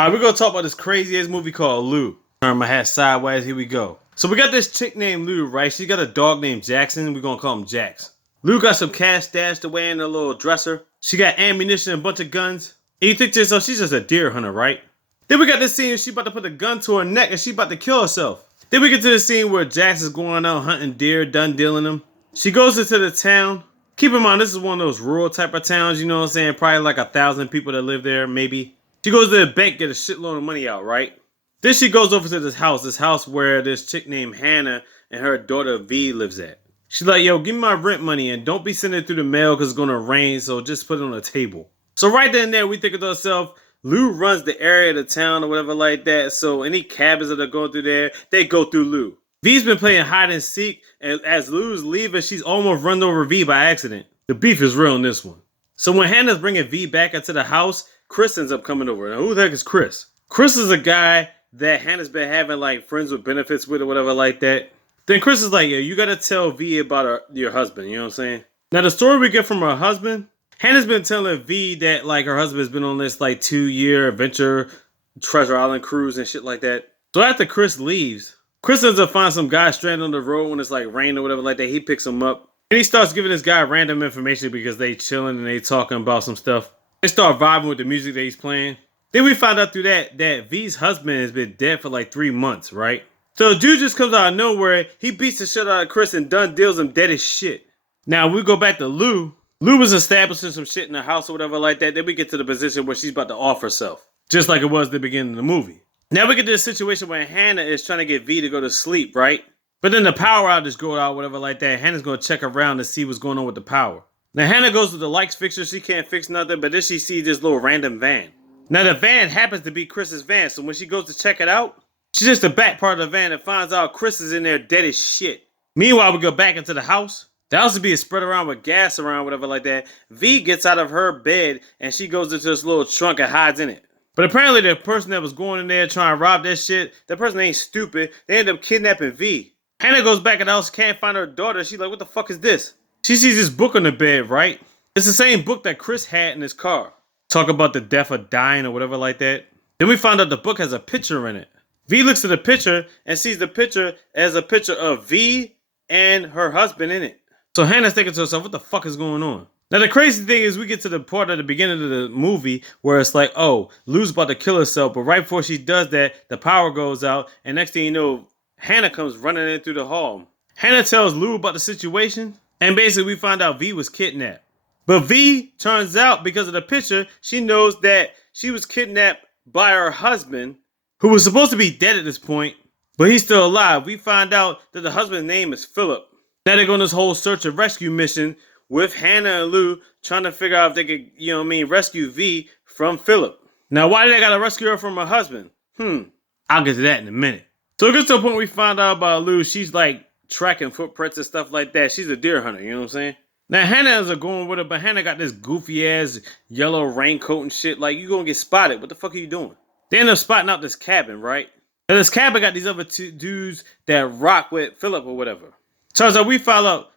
Alright, we're gonna talk about this crazy ass movie called Lou. Turn my hat sideways, here we go. So we got this chick named Lou, right? She got a dog named Jackson, we're gonna call him Jax. Lou got some cash stashed away in a little dresser. She got ammunition and a bunch of guns. And you think to yourself, she's just a deer hunter, right? Then we got this scene where she about to put a gun to her neck and she about to kill herself. Then we get to the scene where Jax is going out hunting deer, done dealing them. She goes into the town. Keep in mind, this is one of those rural type of towns, you know what I'm saying? Probably like 1,000 people that live there, maybe. She goes to the bank, get a shitload of money out, right? Then she goes over to this house where this chick named Hannah and her daughter V lives at. She's like, yo, give me my rent money and don't be sending it through the mail because it's going to rain, so just put it on the table. So right then and there, we think to ourselves, Lou runs the area of the town or whatever like that, so any cabins that are going through there, they go through Lou. V's been playing hide and seek, and as Lou's leaving, she's almost run over V by accident. The beef is real in this one. So when Hannah's bringing V back into the house, Chris ends up coming over. Now, who the heck is Chris? Chris is a guy that Hannah's been having like friends with benefits with or whatever like that. Then Chris is like, yo, you gotta tell V about your husband, you know what I'm saying? Now the story we get from her husband, Hannah's been telling V that like her husband's been on this like 2-year adventure, Treasure Island cruise and shit like that. So after Chris leaves, Chris ends up finding some guy stranded on the road when it's like rain or whatever like that. He picks him up. And he starts giving this guy random information because they chilling and they talking about some stuff. They start vibing with the music that he's playing. Then we find out through that V's husband has been dead for like 3 months, right? So the dude just comes out of nowhere. He beats the shit out of Chris and done deals him dead as shit. Now we go back to Lou. Lou was establishing some shit in the house or whatever like that. Then we get to the position where she's about to off herself. Just like it was at the beginning of the movie. Now we get to the situation where Hannah is trying to get V to go to sleep, right? But then the power outage goes out, whatever like that. Hannah's going to check around to see what's going on with the power. Now Hannah goes to the lights fixer. She can't fix nothing, but then she sees this little random van. Now the van happens to be Chris's van, so when she goes to check it out, she's just the back part of the van and finds out Chris is in there dead as shit. Meanwhile, we go back into the house. The house is being spread around with gas around, whatever like that. V gets out of her bed and she goes into this little trunk and hides in it. But apparently the person that was going in there trying to rob that shit, that person ain't stupid. They end up kidnapping V. Hannah goes back in the house, can't find her daughter. She's like, what the fuck is this? She sees this book on the bed, right? It's the same book that Chris had in his car. Talk about the death or dying or whatever like that. Then we find out the book has a picture in it. V looks at the picture and sees the picture as a picture of V and her husband in it. So Hannah's thinking to herself, what the fuck is going on? Now the crazy thing is we get to the part at the beginning of the movie where it's like, oh, Lou's about to kill herself. But right before she does that, the power goes out. And next thing you know, Hannah comes running in through the hall. Hannah tells Lou about the situation. And basically we find out V was kidnapped. But V, turns out, because of the picture, she knows that she was kidnapped by her husband, who was supposed to be dead at this point, but he's still alive. We find out that the husband's name is Phillip. Now they go on this whole search and rescue mission with Hannah and Lou trying to figure out if they could, rescue V from Phillip. Now, why did they gotta rescue her from her husband? I'll get to that in a minute. So it gets to the point we find out about Lou. She's like tracking footprints and stuff like that. She's a deer hunter, you know what I'm saying? Now, Hannah is going with her, but Hannah got this goofy-ass yellow raincoat and shit. Like, you gonna get spotted. What the fuck are you doing? They end up spotting out this cabin, right? And this cabin got these other two dudes that rock with Phillip or whatever. Turns out we found out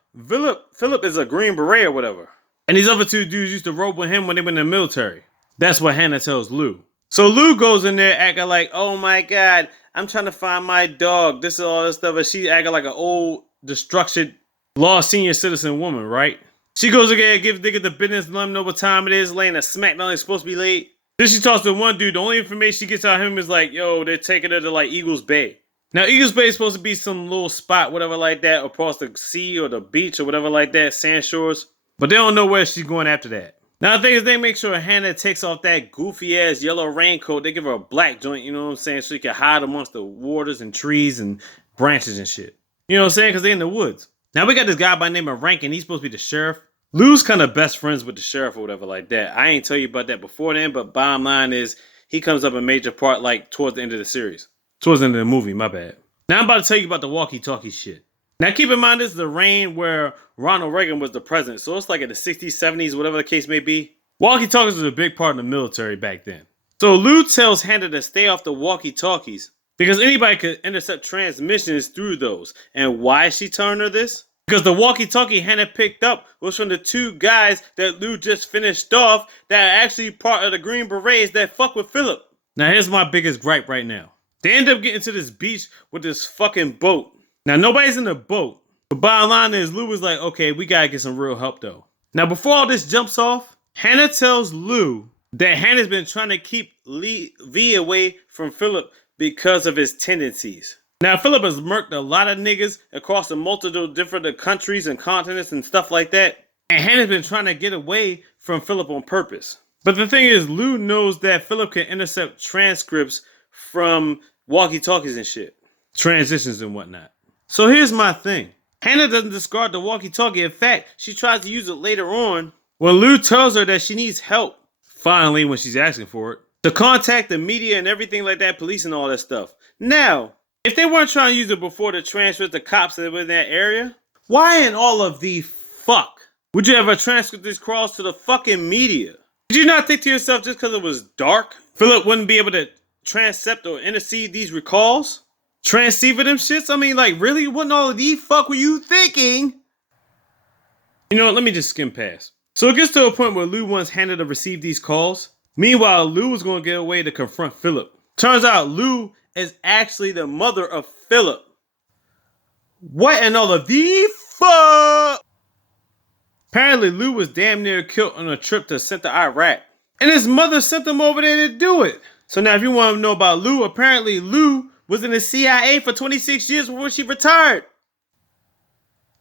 Phillip is a Green Beret or whatever. And these other two dudes used to rope with him when they were in the military. That's what Hannah tells Lou. So Lou goes in there acting like, oh my God, I'm trying to find my dog. This is all this stuff. And she acting like an old, destruction, lost senior citizen woman, right? She goes again, gives nigga the business, let him know what time it is, laying a smackdown he's supposed to be late. Then she talks to one dude. The only information she gets out of him is like, yo, they're taking her to like Eagles Bay. Now, Eagles Bay is supposed to be some little spot, whatever like that, across the sea or the beach or whatever like that, sand shores. But they don't know where she's going after that. Now, the thing is, they make sure Hannah takes off that goofy-ass yellow raincoat. They give her a black joint, you know what I'm saying, so she can hide amongst the waters and trees and branches and shit. You know what I'm saying? Because they're in the woods. Now, we got this guy by the name of Rankin. He's supposed to be the sheriff. Lou's kind of best friends with the sheriff or whatever like that. I ain't tell you about that before then, but bottom line is he comes up a major part like towards the end of the series. Towards the end of the movie, my bad. Now I'm about to tell you about the walkie-talkie shit. Now keep in mind this is the reign where Ronald Reagan was the president. So it's like in the 60s, 70s, whatever the case may be. Walkie-talkies was a big part of the military back then. So Lou tells Hannah to stay off the walkie-talkies because anybody could intercept transmissions through those. And why is she telling her this? Because the walkie-talkie Hannah picked up was from the two guys that Lou just finished off that are actually part of the Green Berets that fuck with Phillip. Now here's my biggest gripe right now. They end up getting to this beach with this fucking boat. Now nobody's in the boat. But bottom line is Lou was like, okay, we gotta get some real help though. Now before all this jumps off, Hannah tells Lou that Hannah's been trying to keep V away from Phillip because of his tendencies. Now Phillip has murked a lot of niggas across a multitude of different countries and continents and stuff like that. And Hannah's been trying to get away from Phillip on purpose. But the thing is, Lou knows that Phillip can intercept transcripts from walkie-talkies and shit. Transitions and whatnot. So here's my thing. Hannah doesn't discard the walkie-talkie. In fact, she tries to use it later on when Lou tells her that she needs help, finally when she's asking for it, to contact the media and everything like that, police and all that stuff. Now, if they weren't trying to use it before the transfer to cops that were in that area, why in all of the fuck would you ever transcript these calls to the fucking media? Did you not think to yourself just because it was dark, Phillip wouldn't be able to transcept or intercede these recalls? Transceiver them shits? I mean, like, really? What in all of the fuck were you thinking? You know what? Let me just skim past. So it gets to a point where Lou wants Hannah to receive these calls. Meanwhile, Lou was going to get away to confront Phillip. Turns out Lou is actually the mother of Phillip. What in all of the fuck? Apparently, Lou was damn near killed on a trip to Central Iraq. And his mother sent him over there to do it. So now if you want to know about Lou, apparently Lou was in the CIA for 26 years before she retired.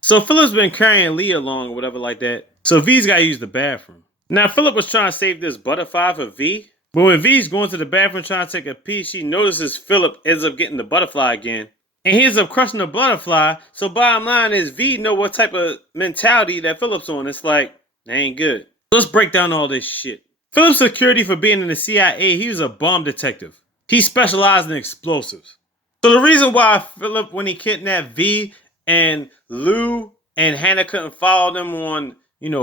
So Phillip's been carrying Lee along or whatever like that. So V's got to use the bathroom. Now Phillip was trying to save this butterfly for V. But when V's going to the bathroom trying to take a pee, she notices Phillip ends up getting the butterfly again. And he ends up crushing the butterfly. So bottom line is V know what type of mentality that Phillip's on. It's like, that ain't good. Let's break down all this shit. Phillip's security for being in the CIA, he was a bomb detective. He specialized in explosives. So the reason why Phillip, when he kidnapped V and Lou and Hannah couldn't follow them on,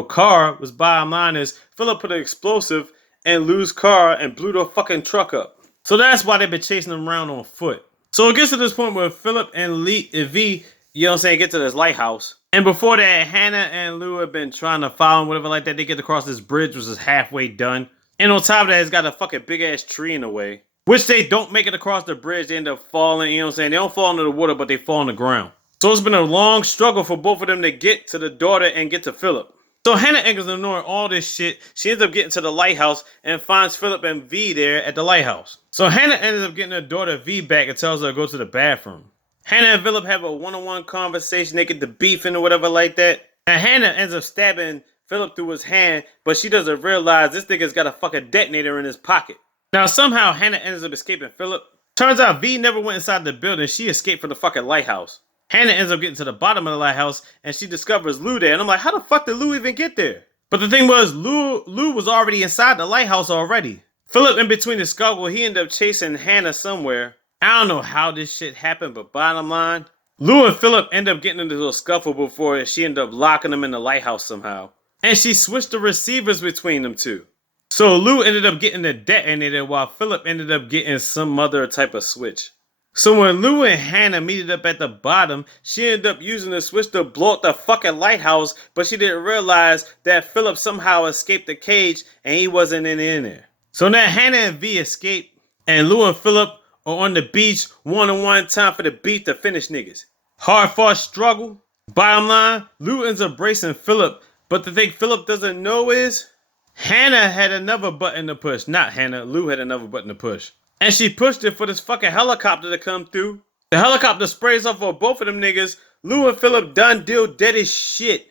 car, was bottom line is Phillip put an explosive in Lou's car and blew the fucking truck up. So that's why they've been chasing them around on foot. So it gets to this point where Phillip and V, get to this lighthouse. And before that, Hannah and Lou have been trying to follow him, whatever like that. They get across this bridge, which is halfway done. And on top of that, it's got a fucking big ass tree in the way. Which they don't make it across the bridge. They end up falling, They don't fall into the water, but they fall on the ground. So it's been a long struggle for both of them to get to the daughter and get to Phillip. So Hannah ends up ignoring all this shit. She ends up getting to the lighthouse and finds Phillip and V there at the lighthouse. So Hannah ends up getting her daughter V back and tells her to go to the bathroom. Hannah and Phillip have a one-on-one conversation. They get the beefing or whatever like that. And Hannah ends up stabbing Phillip through his hand, but she doesn't realize this nigga's got a fucking detonator in his pocket. Now somehow Hannah ends up escaping Phillip. Turns out V never went inside the building. She escaped from the fucking lighthouse. Hannah ends up getting to the bottom of the lighthouse and she discovers Lou there. And I'm like, how the fuck did Lou even get there? But the thing was, Lou was already inside the lighthouse already. Phillip, in between the scuffle, he ended up chasing Hannah somewhere. I don't know how this shit happened, but bottom line, Lou and Phillip end up getting into a little scuffle before she ended up locking them in the lighthouse somehow. And she switched the receivers between them two. So Lou ended up getting the detonator while Phillip ended up getting some other type of switch. So when Lou and Hannah meted up at the bottom, she ended up using the switch to blow up the fucking lighthouse, but she didn't realize that Phillip somehow escaped the cage and he wasn't in there. So now Hannah and V escape, and Lou and Phillip are on the beach, one-on-one, time for the beat to finish niggas. Hard-fought struggle. Bottom line, Lou ends up bracing Phillip, but the thing Phillip doesn't know is Hannah had another button to push. Not Hannah, Lou had another button to push. And she pushed it for this fucking helicopter to come through. The helicopter sprays off of both of them niggas. Lou and Phillip done deal dead as shit.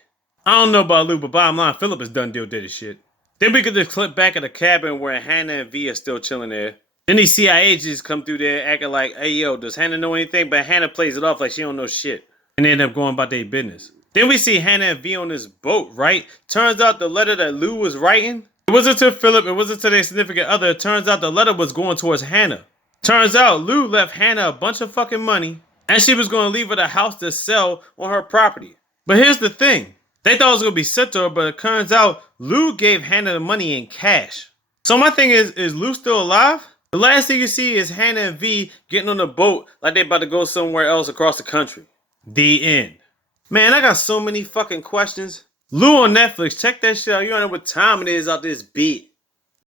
I don't know about Lou, but bottom line, Phillip is done deal dead as shit. Then we get this clip back at the cabin where Hannah and V are still chilling there. Then these CIA agents come through there acting like, hey yo, does Hannah know anything? But Hannah plays it off like she don't know shit. And they end up going about their business. Then we see Hannah and V on this boat, right? Turns out the letter that Lou was writing, it wasn't to Phillip, it wasn't to their significant other. It turns out the letter was going towards Hannah. Turns out Lou left Hannah a bunch of fucking money and she was going to leave her the house to sell on her property. But here's the thing. They thought it was going to be sent to her, but it turns out Lou gave Hannah the money in cash. So my thing is Lou still alive? The last thing you see is Hannah and V getting on the boat like they about to go somewhere else across the country. The end. Man, I got so many fucking questions. Lou on Netflix, check that shit out. You don't know what time it is out this beat.